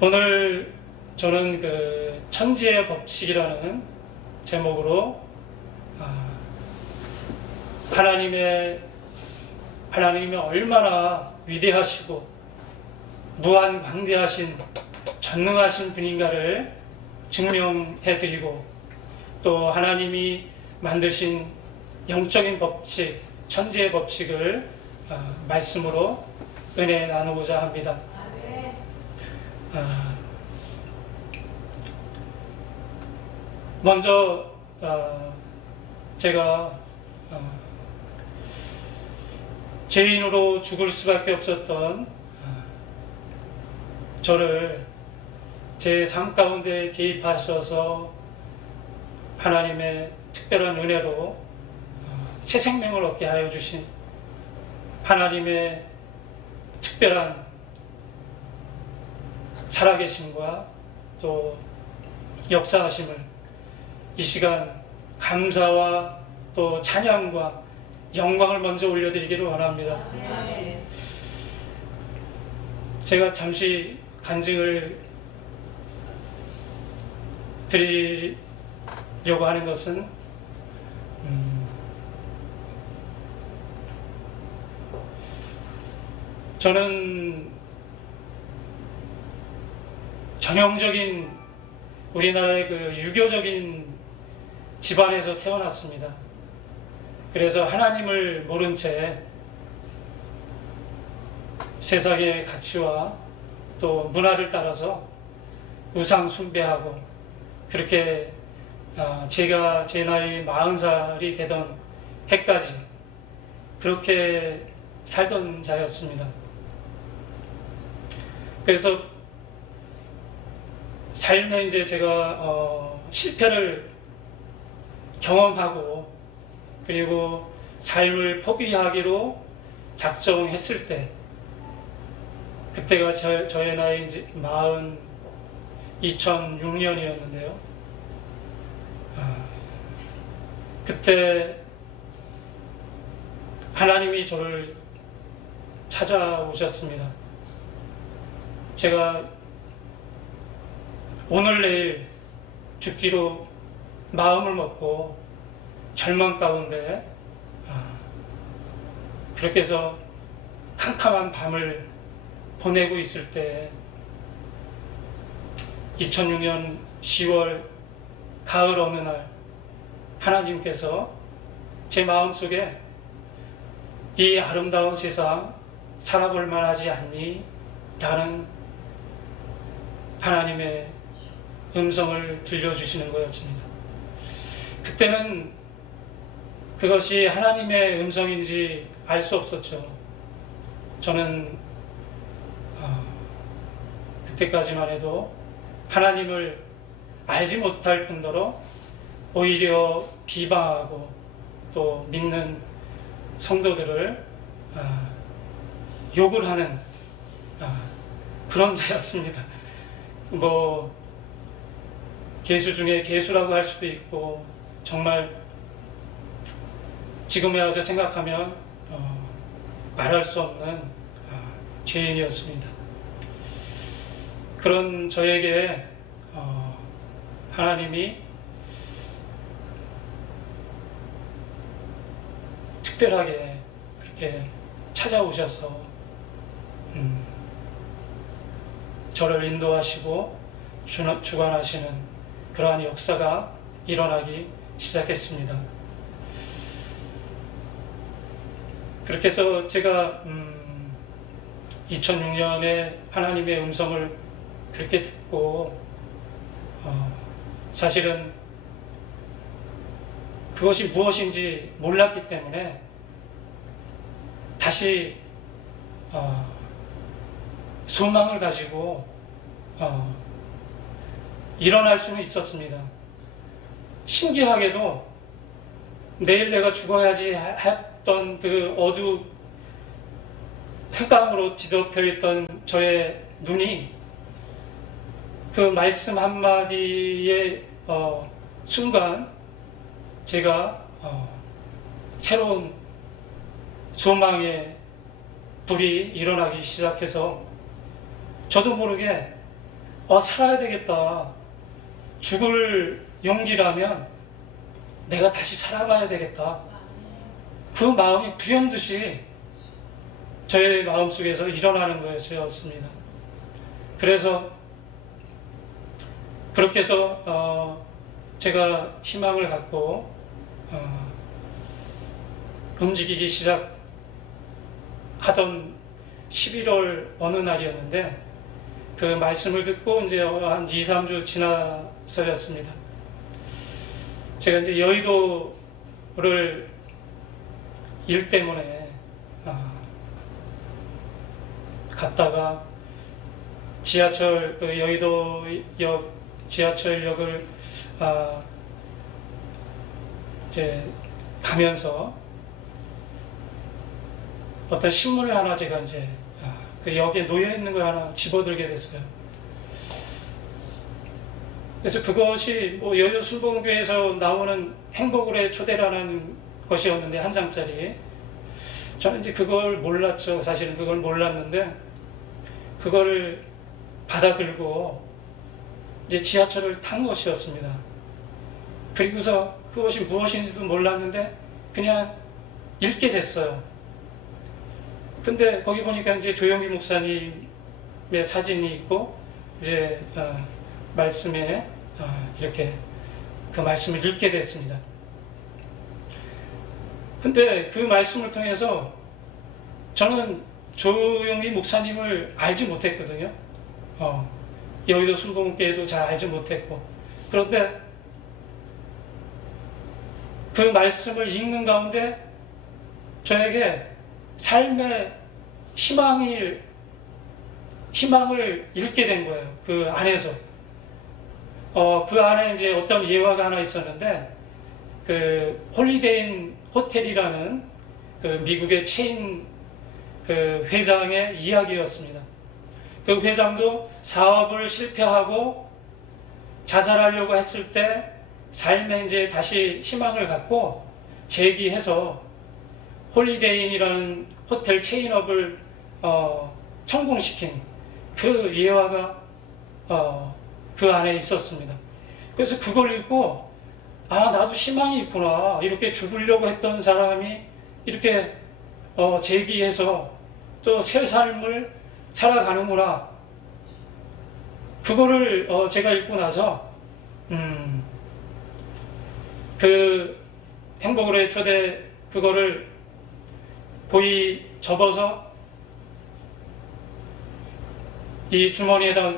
오늘 저는 그 천지의 법칙이라는 제목으로 하나님의 얼마나 위대하시고 무한 광대하신 전능하신 분인가를 증명해드리고, 또 하나님이 만드신 영적인 법칙, 천지의 법칙을 말씀으로 은혜 나누고자 합니다. 먼저 제가 죄인으로 죽을 수밖에 없었던 저를 제 삶 가운데 개입하셔서 하나님의 특별한 은혜로 새 생명을 얻게 하여 주신 하나님의 특별한 살아계심과 또 역사하심을 이 시간 감사와 또 찬양과 영광을 먼저 올려드리기를 원합니다. 제가 잠시 간증을 드리려고 하는 것은 저는 전형적인 우리나라의 그 유교적인 집안에서 태어났습니다. 그래서 하나님을 모른 채 세상의 가치와 또 문화를 따라서 우상 숭배하고, 그렇게 제가 제 나이 40살이 되던 해까지 그렇게 살던 자였습니다. 그래서 삶에 이제 제가 실패를 경험하고, 그리고 삶을 포기하기로 작정했을 때, 그때가 저의 나이 이제 2006년이었는데요. 그때 하나님이 저를 찾아오셨습니다. 제가 오늘 내일 죽기로 마음을 먹고 절망 가운데 그렇게 해서 캄캄한 밤을 보내고 있을 때 2006년 10월 가을 어느 날 하나님께서 제 마음속에 이 아름다운 세상 살아볼 만하지 않니? 라는 하나님의 음성을 들려주시는 거였습니다. 그때는 그것이 하나님의 음성인지 알 수 없었죠. 저는 그때까지만 해도 하나님을 알지 못할 뿐더러 오히려 비방하고 또 믿는 성도들을 욕을 하는 그런 자였습니다. 뭐 개수 중에 개수라고 할 수도 있고, 정말 지금에 와서 생각하면 말할 수 없는 죄인이었습니다. 그런 저에게 하나님이 특별하게 그렇게 찾아오셔서 저를 인도하시고 주관하시는 그러한 역사가 일어나기 시작했습니다. 그렇게 해서 제가 2006년에 하나님의 음성을 그렇게 듣고 사실은 그것이 무엇인지 몰랐기 때문에 다시 소망을 가지고 일어날 수는 있었습니다. 신기하게도 내일 내가 죽어야지 했던 그 흑암으로 뒤덮여 있던 저의 눈이 그 말씀 한마디의 순간 제가 새로운 소망의 불이 일어나기 시작해서 저도 모르게 살아야 되겠다. 죽을 용기라면 내가 다시 살아가야 되겠다. 그 마음이 불현듯이 저의 마음속에서 일어나는 것이었습니다. 그래서 그렇게 해서 제가 희망을 갖고 움직이기 시작하던 11월 어느 날이었는데, 그 말씀을 듣고 이제 한 2, 3주 지나서였습니다. 제가 이제 여의도를 일 때문에 갔다가 지하철, 그 여의도역 지하철역을 이제 가면서 어떤 신문을 하나 제가 이제 그 역에 놓여 있는 걸 하나 집어들게 됐어요. 그래서 그것이 뭐 여의도 순복음교회에서 나오는 행복을의 초대라는 것이었는데, 한 장짜리. 저는 이제 그걸 몰랐죠. 사실은 그걸 몰랐는데, 그거를 받아들고 이제 지하철을 탄 것이었습니다. 그리고서 그것이 무엇인지도 몰랐는데 그냥 읽게 됐어요. 근데 거기 보니까 이제 조영기 목사님의 사진이 있고, 이제 말씀에 이렇게 그 말씀을 읽게 됐습니다. 근데 그 말씀을 통해서 저는 조영기 목사님을 알지 못했거든요. 여의도 순복음교회도 잘 알지 못했고, 그런데 그 말씀을 읽는 가운데 저에게 삶의 희망을 읽게 된 거예요. 그 안에서. 그 안에 이제 어떤 예화가 하나 있었는데, 그 홀리데이인 호텔이라는 그 미국의 체인 그 회장의 이야기였습니다. 그 회장도 사업을 실패하고 자살하려고 했을 때 삶에 이제 다시 희망을 갖고 재기해서 홀리데이인이라는 호텔 체인업을 성공시킨 그 예화가 그 안에 있었습니다. 그래서 그걸 읽고 나도 희망이 있구나. 이렇게 죽으려고 했던 사람이 이렇게 재기해서 또 새 삶을 살아가는구나. 그거를 제가 읽고 나서 그 행복으로의 초대 그거를 보이 접어서 이 주머니에다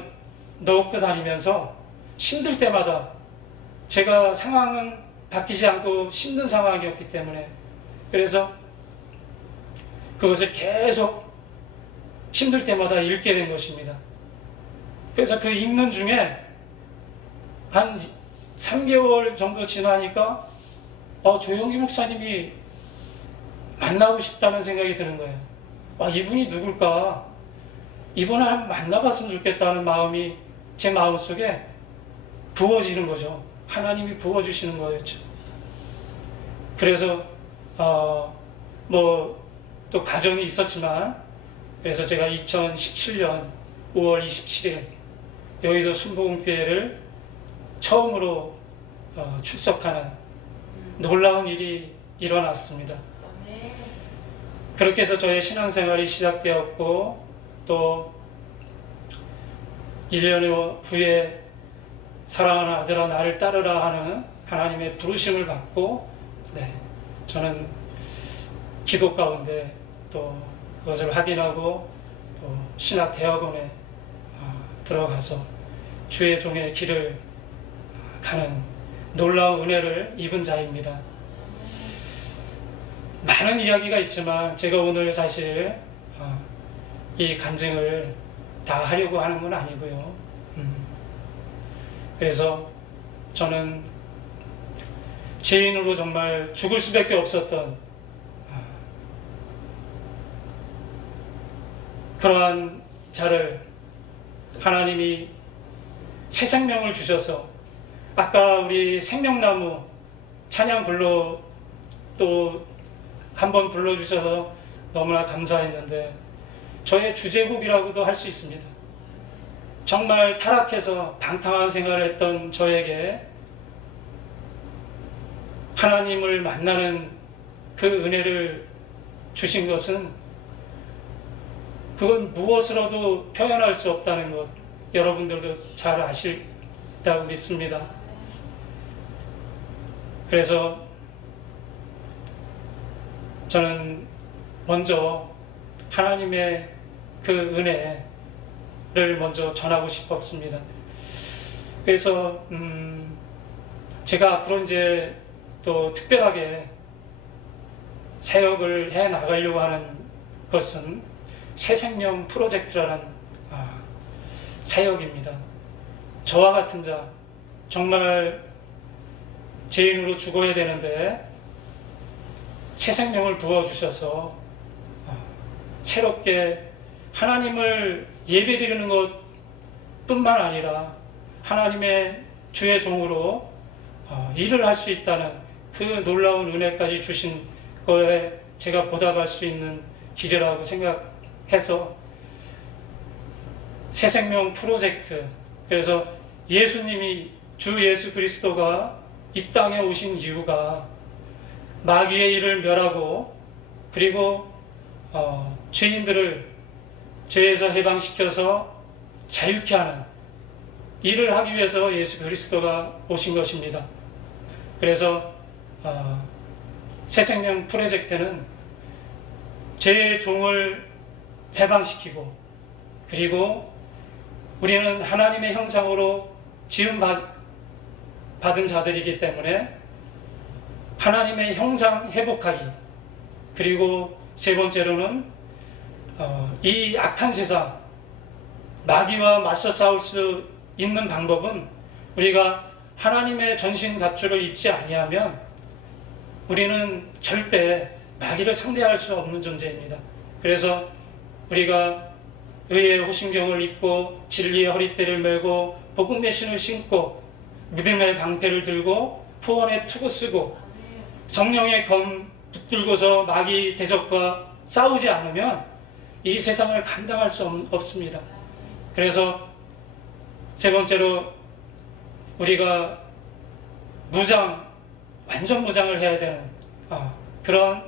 넣고 다니면서 힘들 때마다, 제가 상황은 바뀌지 않고 힘든 상황이었기 때문에, 그래서 그것을 계속 힘들 때마다 읽게 된 것입니다. 그래서 그 읽는 중에 한 3개월 정도 지나니까 조영기 목사님이 만나고 싶다는 생각이 드는 거예요. 이분이 누굴까? 이분을 한번 만나봤으면 좋겠다는 마음이 제 마음속에 부어지는 거죠. 하나님이 부어주시는 거였죠. 그래서 또 과정이 있었지만, 그래서 제가 2017년 5월 27일 여의도 순복음교회를 처음으로 출석하는 놀라운 일이 일어났습니다. 그렇게 해서 저의 신앙생활이 시작되었고, 또 1년 후에 사랑하는 아들아 나를 따르라 하는 하나님의 부르심을 받고, 저는 기도 가운데 또 그것을 확인하고 또 신학대학원에 들어가서 주의 종의 길을 가는 놀라운 은혜를 입은 자입니다. 많은 이야기가 있지만 제가 오늘 사실 이 간증을 다 하려고 하는 건 아니고요. 그래서 저는 죄인으로 정말 죽을 수밖에 없었던 그러한 자를 하나님이 새 생명을 주셔서, 아까 우리 생명나무 찬양 또 한번 정말 타락해서 방탕한 생활을 했던 저에게 하나님을 만나는 그 은혜를 주신 것은 그건 무엇으로도 표현할 수 없다는 것 여러분들도 잘 아시다고 믿습니다. 그래서 저는 먼저 하나님의 그 은혜를 먼저 전하고 싶었습니다. 그래서 제가 앞으로 이제 또 특별하게 사역을 해 나가려고 하는 것은 새생명 프로젝트라는 사역입니다. 저와 같은 자, 정말 죄인으로 죽어야 되는데 새 생명을 부어주셔서 새롭게 하나님을 예배드리는 것뿐만 아니라 하나님의 주의 종으로 일을 할 수 있다는 그 놀라운 은혜까지 주신 거에 제가 보답할 수 있는 길이라고 생각해서 새생명 프로젝트, 그래서 예수님이 주 예수 그리스도가 이 땅에 오신 이유가 마귀의 일을 멸하고 그리고 죄인들을 죄에서 해방시켜서 자유케 하는 일을 하기 위해서 예수 그리스도가 오신 것입니다. 그래서 새생명 프로젝트는 죄의 종을 해방시키고 그리고 우리는 하나님의 형상으로 지음받은 자들이기 때문에 하나님의 형상 회복하기, 그리고 세 번째로는 이 악한 세상 마귀와 맞서 싸울 수 있는 방법은 우리가 하나님의 전신갑주를 입지 아니하면 우리는 절대 마귀를 상대할 수 없는 존재입니다. 그래서 우리가 의의 호심경을 입고 진리의 허리띠를 메고 복음의 신을 신고 믿음의 방패를 들고 후원의 투구 쓰고 성령의 검 붙들고서 마귀 대적과 싸우지 않으면 이 세상을 감당할 수 없습니다. 그래서 세 번째로 우리가 완전 무장을 해야 되는 그런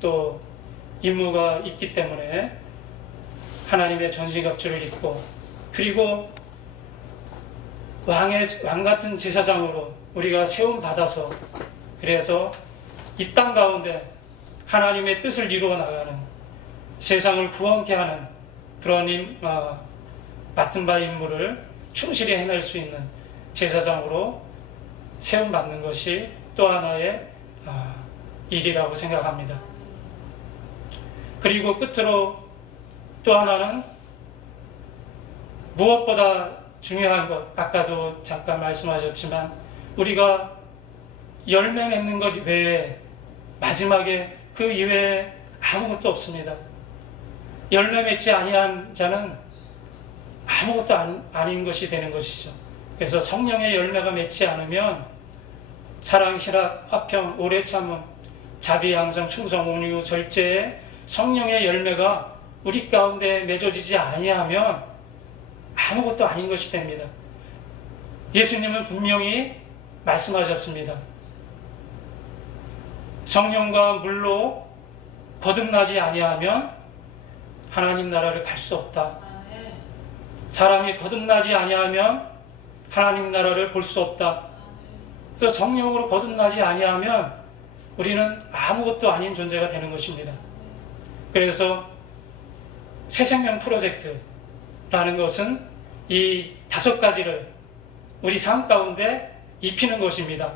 또 임무가 있기 때문에 하나님의 전신갑주를 입고 그리고 왕 같은 제사장으로 우리가 세움 받아서 그래서 이 땅 가운데 하나님의 뜻을 이루어 나가는 세상을 구원케 하는 그런 맡은 바 임무를 충실히 해낼 수 있는 제사장으로 세움 받는 것이 또 하나의 일이라고 생각합니다. 그리고 끝으로 또 하나는 무엇보다 중요한 것, 아까도 잠깐 말씀하셨지만 우리가 열매 맺는 것 외에 마지막에 그 이외에 아무것도 없습니다. 열매 맺지 아니한 자는 아무것도 아닌 것이 되는 것이죠. 그래서 성령의 열매가 맺지 않으면 사랑, 희락, 화평, 오래 참음, 자비, 양성, 충성, 온유, 절제의 성령의 열매가 우리 가운데 맺어지지 아니하면 아무것도 아닌 것이 됩니다. 예수님은 분명히 말씀하셨습니다. 성령과 물로 거듭나지 아니하면 하나님 나라를 갈 수 없다. 사람이 거듭나지 아니하면 하나님 나라를 볼 수 없다. 그래서 성령으로 거듭나지 아니하면 우리는 아무것도 아닌 존재가 되는 것입니다. 그래서 새생명 프로젝트라는 것은 이 5가지를 우리 삶 가운데 입히는 것입니다.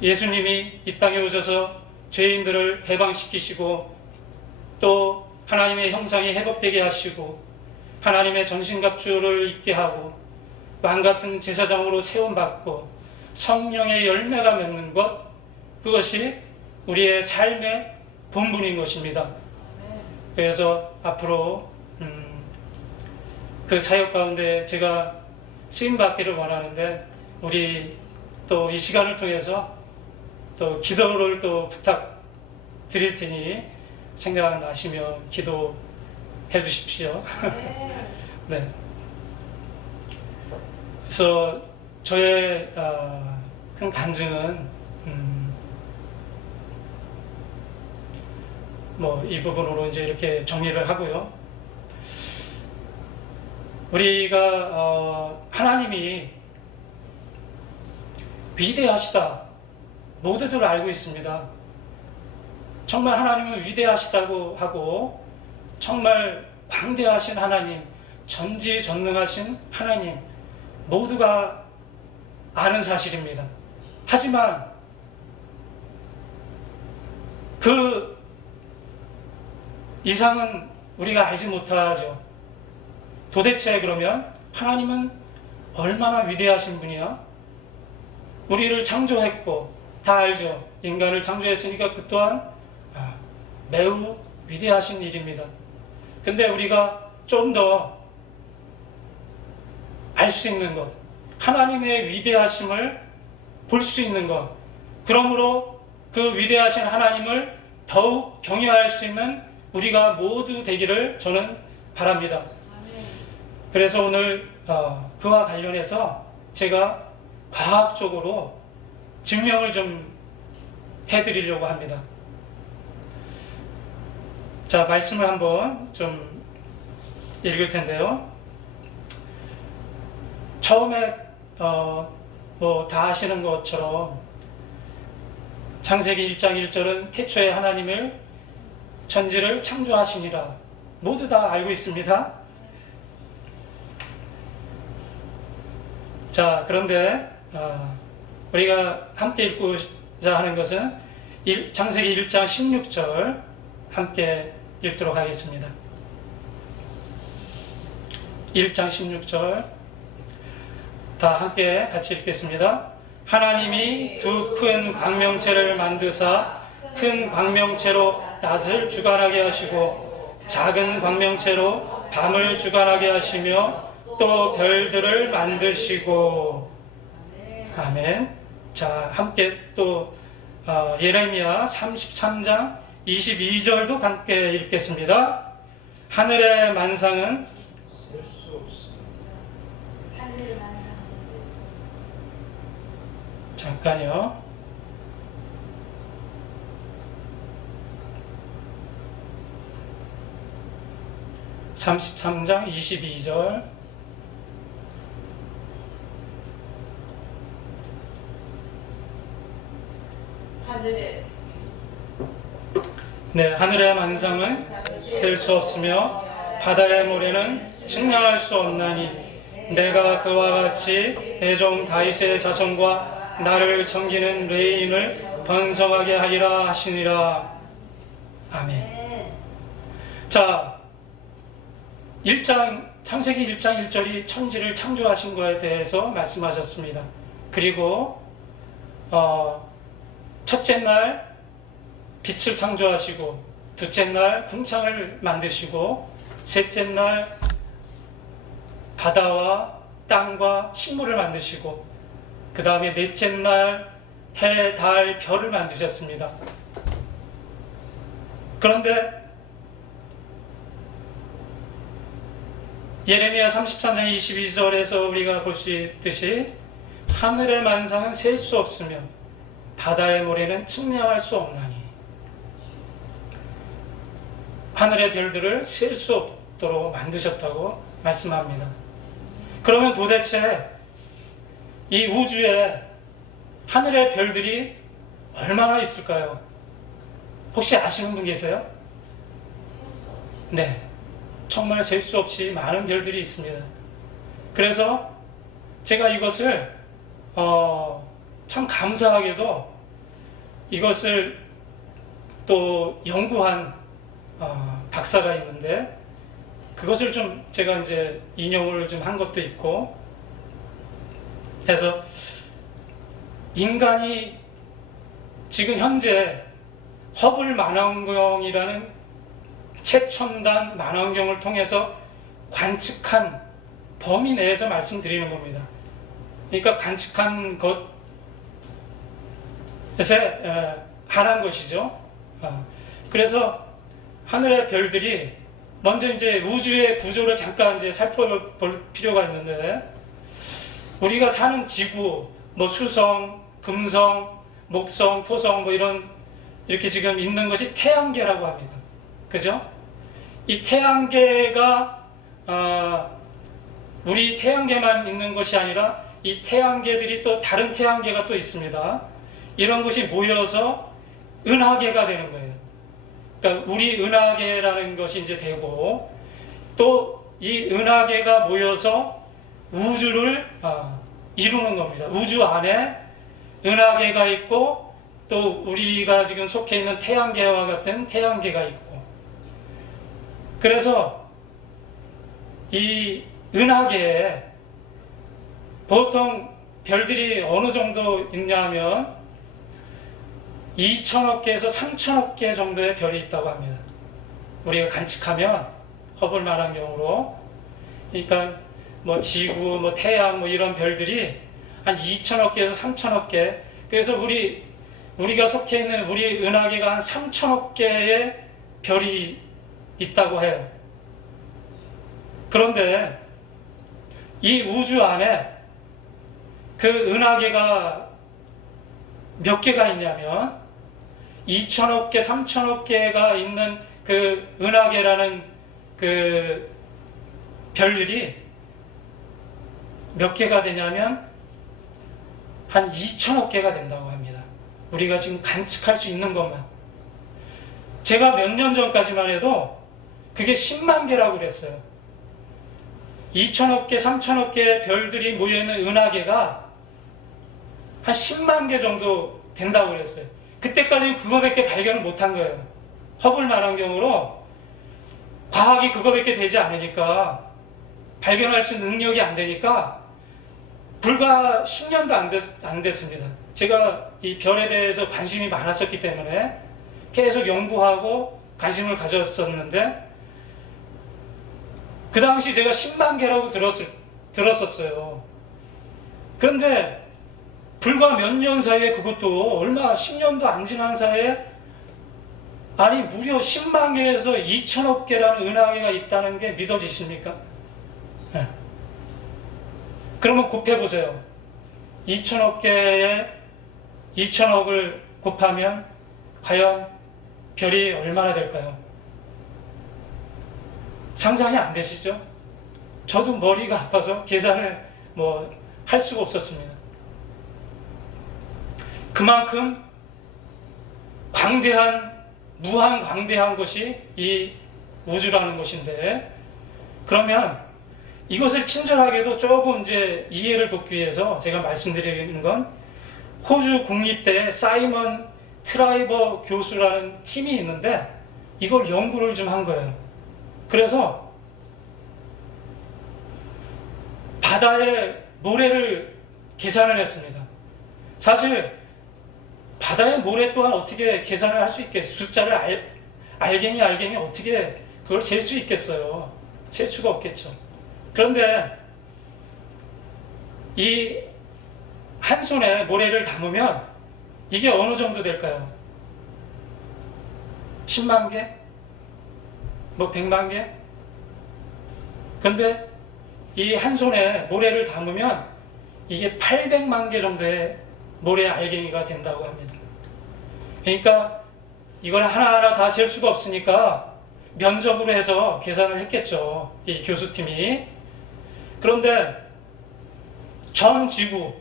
예수님이 이 땅에 오셔서 죄인들을 해방시키시고 또 하나님의 형상이 회복되게 하시고 하나님의 전신갑주를 입게 하고 왕같은 제사장으로 세움받고 성령의 열매가 맺는 것, 그것이 우리의 삶의 본분인 것입니다. 그래서 앞으로 그 사역 가운데 제가 쓰임받기를 원하는데 우리 또 이 시간을 통해서 또 기도를 또 부탁드릴 테니 생각나시면 기도해 주십시오. 네. 그래서 저의 큰 간증은 뭐 이 부분으로 이제 이렇게 정리를 하고요. 우리가 하나님이 위대하시다 모두들 알고 있습니다. 정말 하나님은 위대하시다고 하고 정말 광대하신 하나님, 전지전능하신 하나님 모두가 아는 사실입니다. 하지만 그 이상은 우리가 알지 못하죠. 도대체 그러면 하나님은 얼마나 위대하신 분이야? 우리를 창조했고 다 알죠. 인간을 창조했으니까 그 또한 매우 위대하신 일입니다. 근데 우리가 좀 더 알 수 있는 것, 하나님의 위대하심을 볼 수 있는 것, 그러므로 그 위대하신 하나님을 더욱 경외할 수 있는 우리가 모두 되기를 저는 바랍니다. 그래서 오늘 그와 관련해서 제가 과학적으로 증명을 좀 해드리려고 합니다. 자, 말씀을 한번 좀 읽을 텐데요. 처음에 뭐 다 아시는 것처럼 창세기 1장 1절은 태초에 하나님을 천지를 창조하시니라 모두 다 알고 있습니다. 자, 그런데 우리가 함께 읽고자 하는 것은 창세기 1장 16절 함께 읽도록 하겠습니다. 1장 16절 다 함께 같이 읽겠습니다. 하나님이 두 큰 광명체를 만드사 큰 광명체로 낮을 주관하게 하시고 작은 광명체로 밤을 주관하게 하시며 또 별들을 만드시고. 아멘. 자, 함께 또 예레미야 33장 22절도 함께 읽겠습니다. 하늘의 만상은 셀 수 없습니다. 잠깐요. (33장 22절) 하늘의 만상은 셀 수 없으며 바다의 모래는 측량할 수 없나니 내가 그와 같이 내 종 다윗의 자손과 나를 섬기는 레인을 번성하게 하리라 하시니라. 아멘. 자, 창세기 1장 1절이 천지를 창조하신 것에 대해서 말씀하셨습니다. 그리고 첫째 날 빛을 창조하시고 둘째 날 궁창을 만드시고 셋째 날 바다와 땅과 식물을 만드시고 그 다음에 넷째 날 해, 달, 별을 만드셨습니다. 그런데 예레미야 33장 22절에서 우리가 볼 수 있듯이 하늘의 만상은 셀 수 없으며 바다의 모래는 측량할 수 없나니 하늘의 별들을 셀 수 없도록 만드셨다고 말씀합니다. 그러면 도대체 이 우주에 하늘의 별들이 얼마나 있을까요? 혹시 아시는 분 계세요? 네, 정말 셀 수 없이 많은 별들이 있습니다. 그래서 제가 이것을 참 감사하게도 이것을 또 연구한 박사가 있는데 그것을 좀 제가 이제 인용을 좀 한 것도 있고 해서 인간이 지금 현재 허블 망원경이라는 최첨단 망원경을 통해서 관측한 범위 내에서 말씀드리는 겁니다. 그러니까 관측한 것에 한한 것이죠. 그래서 하늘의 별들이 먼저 이제 우주의 구조를 잠깐 이제 살펴볼 필요가 있는데, 우리가 사는 지구, 뭐 수성, 금성, 목성, 토성 뭐 이렇게 지금 있는 것이 태양계라고 합니다. 그죠? 이 태양계가 우리 태양계만 있는 것이 아니라 이 태양계들이 또 다른 태양계가 또 있습니다. 이런 것이 모여서 은하계가 되는 거예요. 그러니까 우리 은하계라는 것이 이제 되고, 또 이 은하계가 모여서 우주를 이루는 겁니다. 우주 안에 은하계가 있고, 또 우리가 지금 속해 있는 태양계와 같은 태양계가 있고, 그래서 이 은하계에 보통 별들이 어느 정도 있냐면 2천억 개에서 3천억 개 정도의 별이 있다고 합니다. 우리가 관측하면 허블 망원경으로. 그러니까 뭐 지구, 뭐 태양, 뭐 이런 별들이 한 2천억 개에서 3천억 개. 그래서 우리가 속해 있는 우리 은하계가 한 3천억 개의 별이 있다고 해요. 그런데 이 우주 안에 그 은하계가 몇 개가 있냐면 2천억 개, 3천억 개가 있는 그 은하계라는 그 별들이 몇 개가 되냐면 한 2천억 개가 된다고 합니다. 우리가 지금 관측할 수 있는 것만. 제가 몇 년 전까지만 해도 그게 10만 개라고 그랬어요. 2천억 개, 3천억 개의 별들이 모여있는 은하계가 한 10만 개 정도 된다고 그랬어요. 그때까지는 그거밖에 발견을 못한 거예요. 허블 망원경으로 과학이 그거밖에 되지 않으니까, 발견할 수 있는 능력이 안 되니까 불과 10년도 안 됐습니다. 제가 이 별에 대해서 관심이 많았었기 때문에 계속 연구하고 관심을 가졌었는데, 그 당시 제가 10만 개라고 들었었어요. 그런데 불과 몇 년 사이에, 그것도 얼마 10년도 안 지난 사이에, 아니 무려 10만 개에서 2천억 개라는 은하계가 있다는 게 믿어지십니까? 네. 그러면 곱해보세요. 2천억 개에 2천억을 곱하면 과연 별이 얼마나 될까요? 상상이 안 되시죠? 저도 머리가 아파서 계산을 할 수가 없었습니다. 그만큼 무한 광대한 것이 이 우주라는 것인데, 그러면 이것을 친절하게도 조금 이제 이해를 돕기 위해서 제가 말씀드리는 건, 호주 국립대 사이먼 트라이버 교수라는 팀이 있는데 이걸 연구를 좀 한 거예요. 그래서 바다의 모래를 계산을 했습니다. 사실 바다의 모래 또한 어떻게 계산을 할 수 있겠어요? 숫자를 알갱이 어떻게 그걸 잴 수 있겠어요? 잴 수가 없겠죠. 그런데 이 한 손에 모래를 담으면 이게 어느 정도 될까요? 10만 개? 100만 개? 근데 이 한 손에 모래를 담으면 이게 800만 개 정도의 모래 알갱이가 된다고 합니다. 그러니까 이걸 하나하나 다 셀 수가 없으니까 면적으로 해서 계산을 했겠죠, 이 교수팀이. 그런데 전 지구의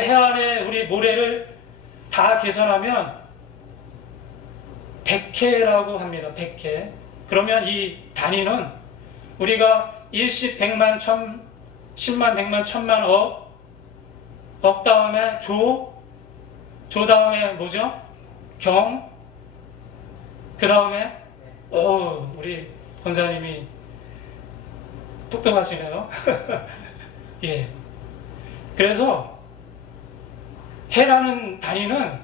해안에 우리 모래를 다 계산하면 100개라고 합니다. 100개. 그러면 이 단위는 우리가 일십, 백만, 천, 십만, 백만, 천만, 억 다음에 조 다음에 뭐죠? 경, 그 다음에 우리 권사님이 똑똑하시네요. 예. 그래서 해라는 단위는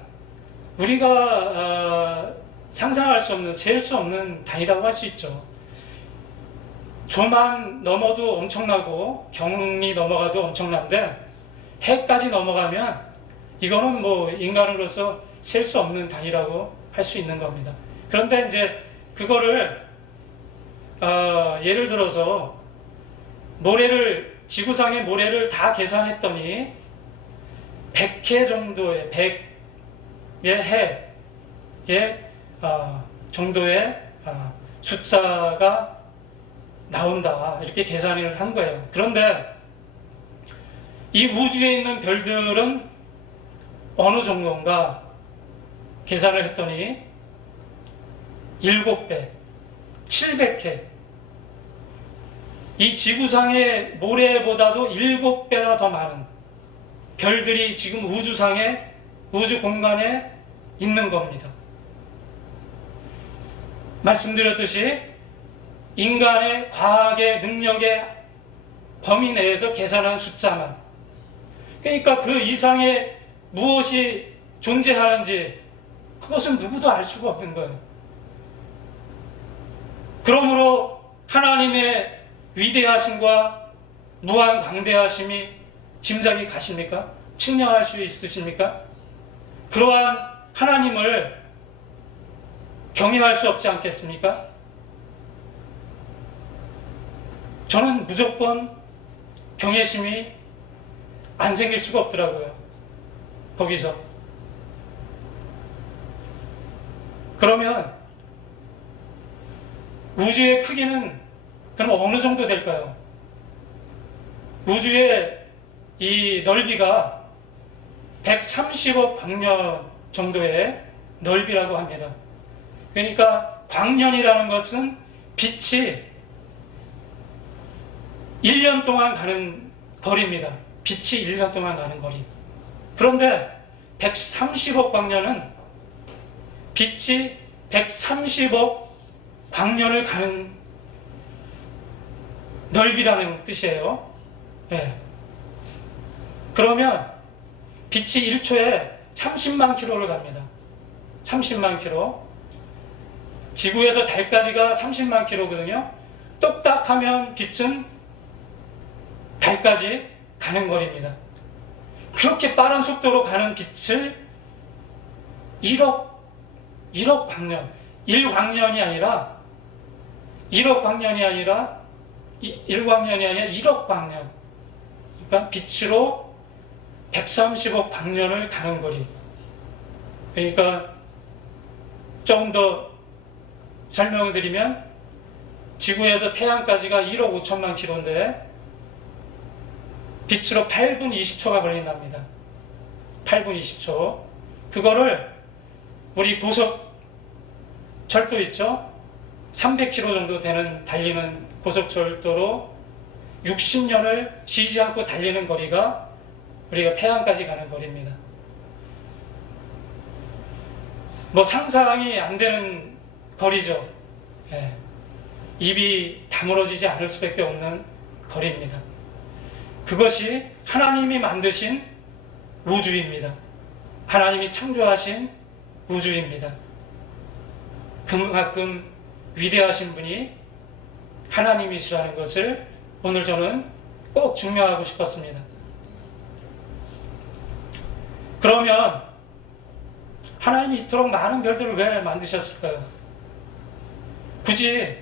우리가 상상할 수 없는, 셀 수 없는 단위라고 할 수 있죠. 조만 넘어도 엄청나고 경이 넘어가도 엄청난데, 해까지 넘어가면 이거는 인간으로서 셀 수 없는 단위라고 할 수 있는 겁니다. 그런데 이제 그거를 예를 들어서 지구상의 모래를 다 계산했더니 100해 정도의 100의 해 정도의 숫자가 나온다, 이렇게 계산을 한 거예요. 그런데 이 우주에 있는 별들은 어느 정도인가 계산을 했더니 7배, 700해, 이 지구상의 모래보다도 7배나 더 많은 별들이 지금 우주 공간에 있는 겁니다. 말씀드렸듯이 인간의 과학의 능력의 범위 내에서 계산한 숫자만, 그러니까 그 이상의 무엇이 존재하는지 그것은 누구도 알 수가 없는 거예요. 그러므로 하나님의 위대하심과 무한 강대하심이 짐작이 가십니까? 측량할 수 있으십니까? 그러한 하나님을 경외할 수 없지 않겠습니까? 저는 무조건 경외심이 안 생길 수가 없더라고요. 거기서. 그러면 우주의 크기는 그럼 어느 정도 될까요? 우주의 이 넓이가 130억 광년 정도의 넓이라고 합니다. 그러니까 광년이라는 것은 빛이 1년 동안 가는 거리입니다. 빛이 1년 동안 가는 거리. 그런데 130억 광년은 빛이 130억 광년을 가는 넓이라는 뜻이에요. 네. 그러면 빛이 1초에 30만 킬로를 갑니다. 30만 킬로. 지구에서 달까지가 30만 킬로거든요. 똑딱하면 빛은 달까지 가는 거리입니다. 그렇게 빠른 속도로 가는 빛을 1억 광년, 1광년이 아니라 1억 광년이 아니라 1광년이 아니라 1억 광년. 그러니까 빛으로 130억 광년을 가는 거리. 그러니까 조금 더 설명을 드리면 지구에서 태양까지가 1억 5천만 킬로인데 빛으로 8분 20초가 걸린답니다. 8분 20초. 그거를 우리 고속철도 있죠? 300km 정도 되는 달리는 고속철도로 60년을 쉬지 않고 달리는 거리가 우리가 태양까지 가는 거리입니다. 뭐 상상이 안 되는 거리죠. 예. 입이 다물어지지 않을 수밖에 없는 거리입니다. 그것이 하나님이 만드신 우주입니다. 하나님이 창조하신 우주입니다. 그만큼 위대하신 분이 하나님이시라는 것을 오늘 저는 꼭 증명하고 싶었습니다. 그러면 하나님이 이토록 많은 별들을 왜 만드셨을까요? 굳이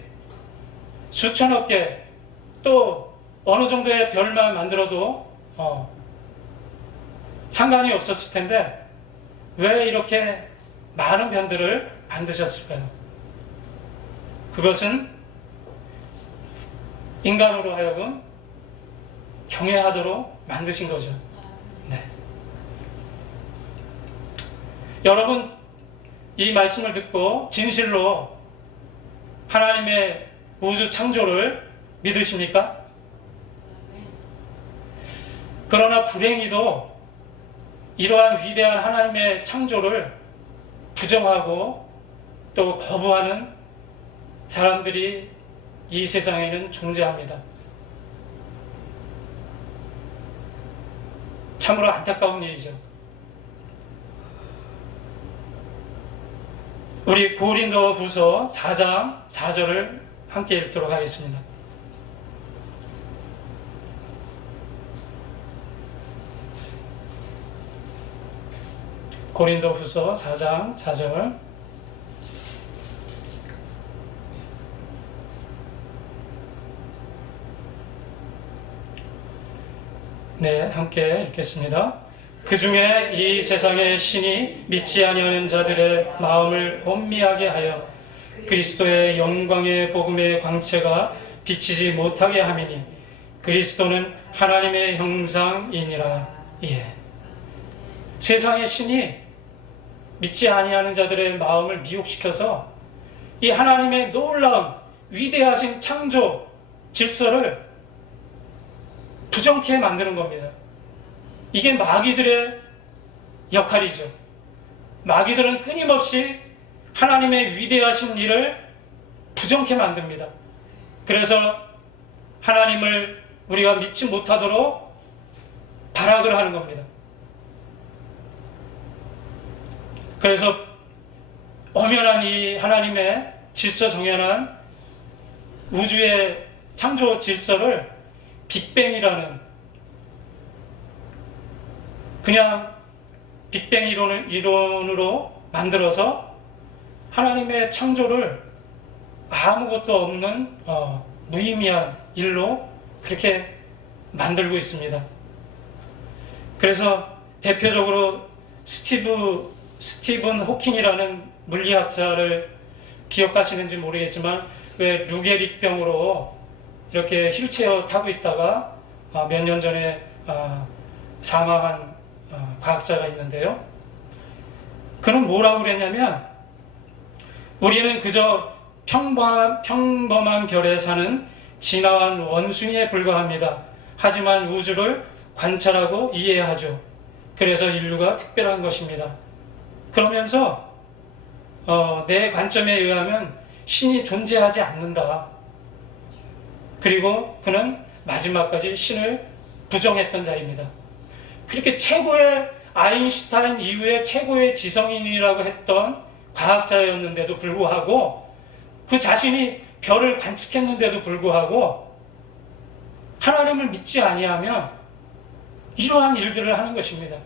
수천억 개, 또 어느 정도의 별만 만들어도 상관이 없었을 텐데 왜 이렇게 많은 별들을 만드셨을까요? 그것은 인간으로 하여금 경외하도록 만드신 거죠. 네. 여러분, 이 말씀을 듣고 진실로 하나님의 우주 창조를 믿으십니까? 그러나 불행히도 이러한 위대한 하나님의 창조를 부정하고 또 거부하는 사람들이 이 세상에는 존재합니다. 참으로 안타까운 일이죠. 우리 고린도후서 4장 4절을 함께 읽도록 하겠습니다. 고린도후서 4장 4절. 네, 함께 읽겠습니다. 그 중에 이 세상의 신이 믿지 아니하는 자들의 마음을 혼미하게 하여 그리스도의 영광의 복음의 광채가 비치지 못하게 함이니 그리스도는 하나님의 형상이니라. 예. 세상의 신이 믿지 아니하는 자들의 마음을 미혹시켜서 이 하나님의 놀라운 위대하신 창조 질서를 부정케 만드는 겁니다. 이게 마귀들의 역할이죠. 마귀들은 끊임없이 하나님의 위대하신 일을 부정케 만듭니다. 그래서 하나님을 우리가 믿지 못하도록 발악을 하는 겁니다. 그래서 엄연한 이 하나님의 질서 정연한 우주의 창조 질서를 빅뱅이라는 그냥 빅뱅 이론으로 만들어서 하나님의 창조를 아무것도 없는 무의미한 일로 그렇게 만들고 있습니다. 그래서 대표적으로 스티븐 호킹이라는 물리학자를 기억하시는지 모르겠지만 왜 루게릭병으로 이렇게 휠체어 타고 있다가 몇 년 전에 사망한 과학자가 있는데요. 그는 뭐라고 그랬냐면 우리는 그저 평범한 별에 사는 진화한 원숭이에 불과합니다. 하지만 우주를 관찰하고 이해하죠. 그래서 인류가 특별한 것입니다. 그러면서 내 관점에 의하면 신이 존재하지 않는다. 그리고 그는 마지막까지 신을 부정했던 자입니다. 그렇게 최고의 아인슈타인 이후에 최고의 지성인이라고 했던 과학자였는데도 불구하고 그 자신이 별을 관측했는데도 불구하고 하나님을 믿지 아니하면 이러한 일들을 하는 것입니다.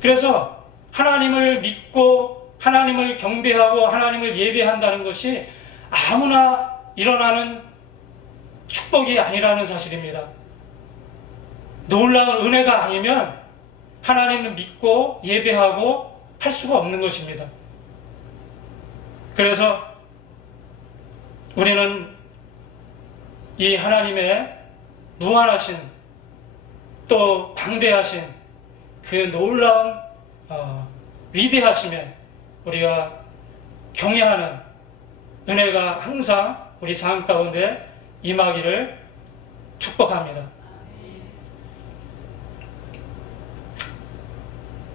그래서 하나님을 믿고 하나님을 경배하고 하나님을 예배한다는 것이 아무나 일어나는 축복이 아니라는 사실입니다. 놀라운 은혜가 아니면 하나님을 믿고 예배하고 할 수가 없는 것입니다. 그래서 우리는 이 하나님의 무한하신 또 방대하신 그 놀라운 위대하심에 우리가 경외하는 은혜가 항상 우리 삶 가운데 임하기를 축복합니다.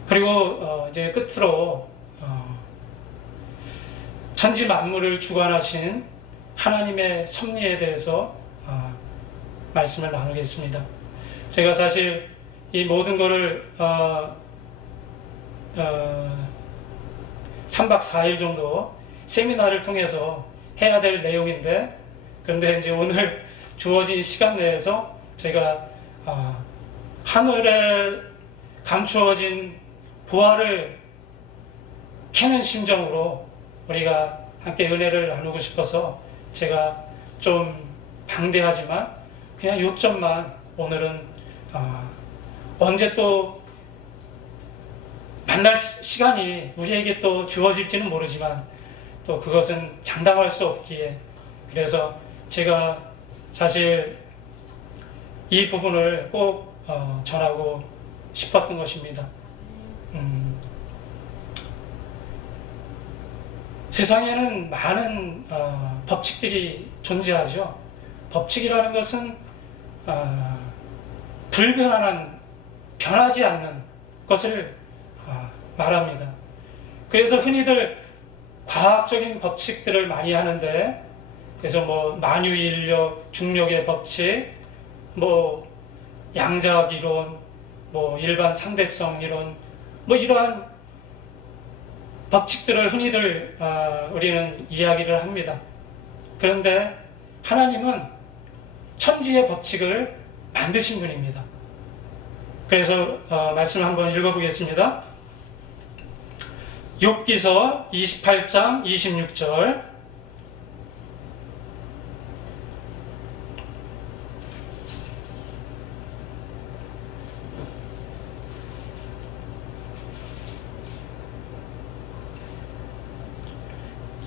그리고 이제 끝으로 천지 만물을 주관하신 하나님의 섭리에 대해서 말씀을 나누겠습니다. 제가 사실 이 모든 것을 3박 4일 정도 세미나를 통해서 해야 될 내용인데, 그런데 이제 오늘 주어진 시간 내에서 제가 하늘에 감추어진 보화를 캐는 심정으로 우리가 함께 은혜를 나누고 싶어서 제가 좀 방대하지만 그냥 요점만 오늘은 언제 또 만날 시간이 우리에게 또 주어질지는 모르지만 또 그것은 장담할 수 없기에, 그래서 제가 사실 이 부분을 꼭 전하고 싶었던 것입니다. 세상에는 많은 법칙들이 존재하죠. 법칙이라는 것은 불변한, 변하지 않는 것을 말합니다. 그래서 흔히들 과학적인 법칙들을 많이 하는데, 그래서 뭐 만유인력, 중력의 법칙, 뭐 양자학 이론, 뭐 일반 상대성 이론, 뭐 이러한 법칙들을 흔히들 우리는 이야기를 합니다. 그런데 하나님은 천지의 법칙을 만드신 분입니다. 그래서 말씀을 한번 읽어보겠습니다. 욥기서 28장 26절.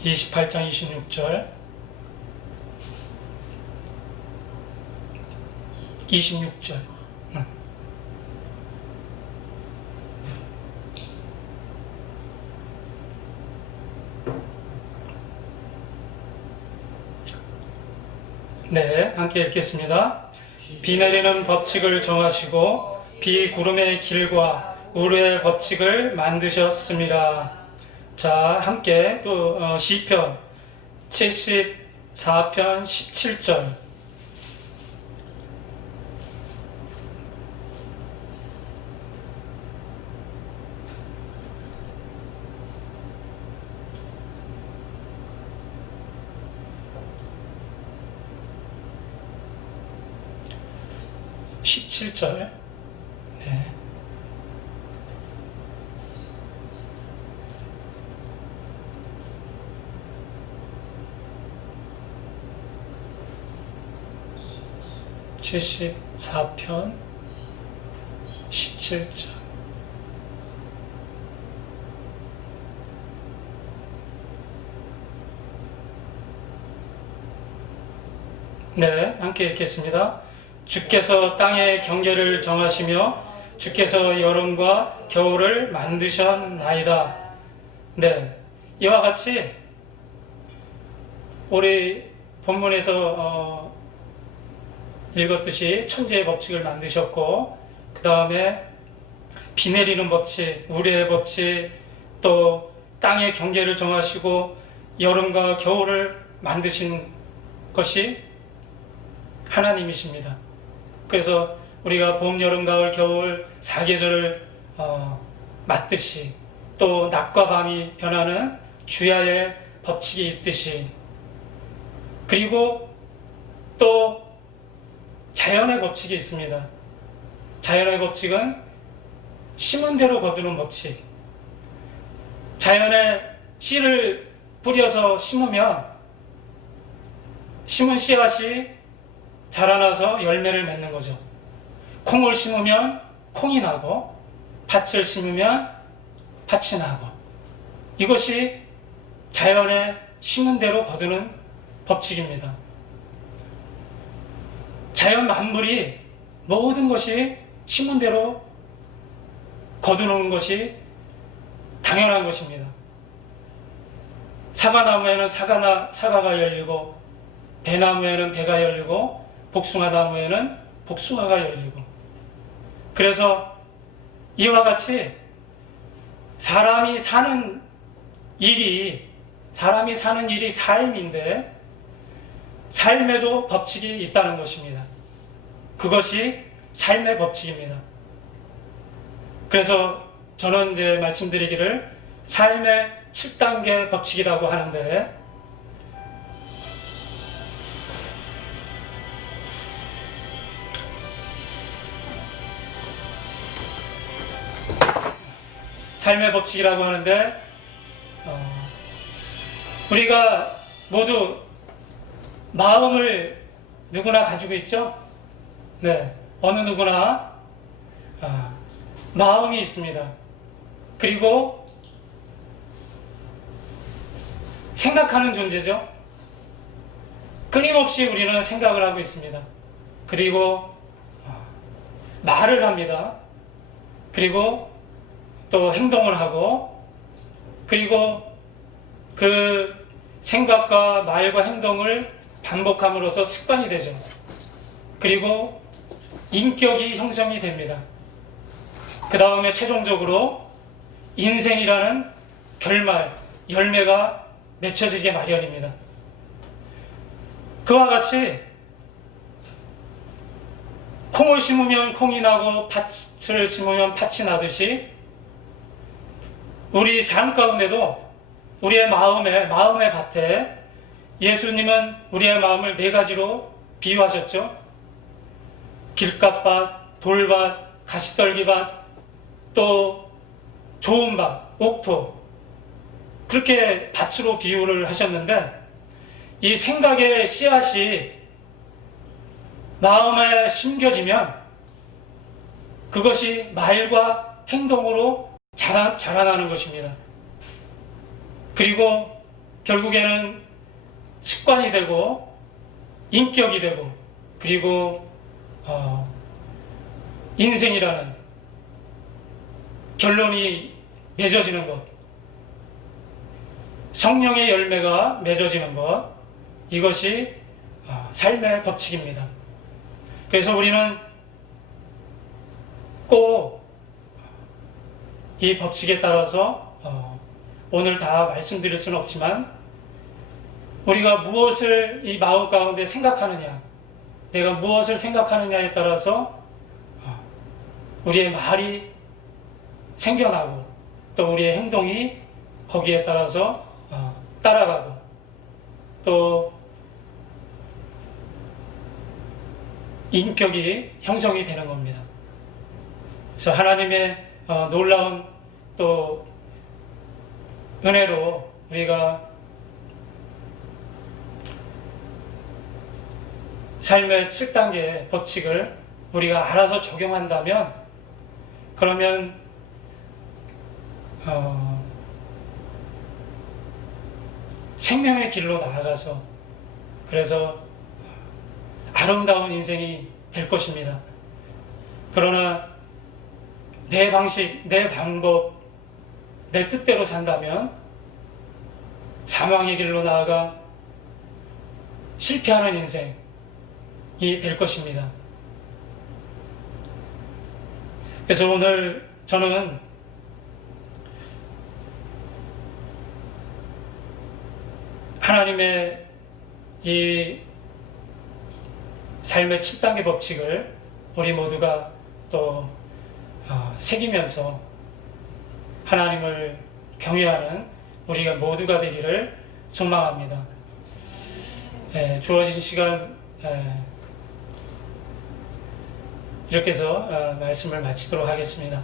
28장 26절, 26절. 네, 함께 읽겠습니다. 비 내리는 법칙을 정하시고 비구름의 길과 우르의 법칙을 만드셨습니다. 자, 함께 또 시편 74편 17절. 네. (74편) 17절. 네, 함께 읽겠습니다. 주께서 땅의 경계를 정하시며 주께서 여름과 겨울을 만드셨나이다. 네, 이와 같이 우리 본문에서 읽었듯이 천지의 법칙을 만드셨고, 그 다음에 비 내리는 법칙, 우레의 법칙, 또 땅의 경계를 정하시고 여름과 겨울을 만드신 것이 하나님이십니다. 그래서 우리가 봄, 여름, 가을, 겨울 4계절을 맞듯이, 또 낮과 밤이 변하는 주야의 법칙이 있듯이, 그리고 또 자연의 법칙이 있습니다. 자연의 법칙은 심은 대로 거두는 법칙. 자연에 씨를 뿌려서 심으면 심은 씨앗이 자라나서 열매를 맺는 거죠. 콩을 심으면 콩이 나고, 밭을 심으면 밭이 나고, 이것이 자연에 심은 대로 거두는 법칙입니다. 자연 만물이 모든 것이 심은 대로 거두는 것이 당연한 것입니다. 사과나무에는 사과가 열리고, 배나무에는 배가 열리고, 복숭아나무에는 복숭아가 열리고, 그래서 이와 같이 사람이 사는 일이 삶인데, 삶에도 법칙이 있다는 것입니다. 그것이 삶의 법칙입니다. 그래서 저는 이제 말씀드리기를 삶의 7단계 법칙이라고 하는데, 삶의 법칙이라고 하는데, 우리가 모두 마음을 누구나 가지고 있죠? 네, 어느 누구나 마음이 있습니다. 그리고 생각하는 존재죠. 끊임없이 우리는 생각을 하고 있습니다. 그리고 말을 합니다. 그리고 또 행동을 하고, 그리고 그 생각과 말과 행동을 반복함으로써 습관이 되죠. 그리고 인격이 형성이 됩니다. 그 다음에 최종적으로 인생이라는 결말, 열매가 맺혀지게 마련입니다. 그와 같이 콩을 심으면 콩이 나고 팥을 심으면 팥이 나듯이, 우리 삶 가운데도 우리의 마음의 밭에 예수님은 우리의 마음을 4가지로 비유하셨죠. 길갓밭, 돌밭, 가시떨기밭, 또 좋은 밭, 옥토, 그렇게 밭으로 비유를 하셨는데, 이 생각의 씨앗이 마음에 심겨지면 그것이 말과 행동으로 자라나는 것입니다. 그리고 결국에는 습관이 되고 인격이 되고 그리고 인생이라는 결론이 맺어지는 것, 성령의 열매가 맺어지는 것, 이것이 삶의 법칙입니다. 그래서 우리는 꼭 이 법칙에 따라서 오늘 다 말씀드릴 수는 없지만 우리가 무엇을 이 마음 가운데 생각하느냐, 내가 무엇을 생각하느냐에 따라서 우리의 말이 생겨나고 또 우리의 행동이 거기에 따라서 따라가고 또 인격이 형성이 되는 겁니다. 그래서 하나님의 놀라운 또 은혜로 우리가 삶의 7단계 법칙을 우리가 알아서 적용한다면 그러면 생명의 길로 나아가서 그래서 아름다운 인생이 될 것입니다. 그러나 내 방식, 내 방법, 내 뜻대로 산다면 사망의 길로 나아가 실패하는 인생이 될 것입니다. 그래서 오늘 저는 하나님의 이 삶의 7단계 법칙을 우리 모두가 또 새기면서 하나님을 경외하는 우리가 모두가 되기를 소망합니다. 주어진 시간 이렇게 해서 말씀을 마치도록 하겠습니다.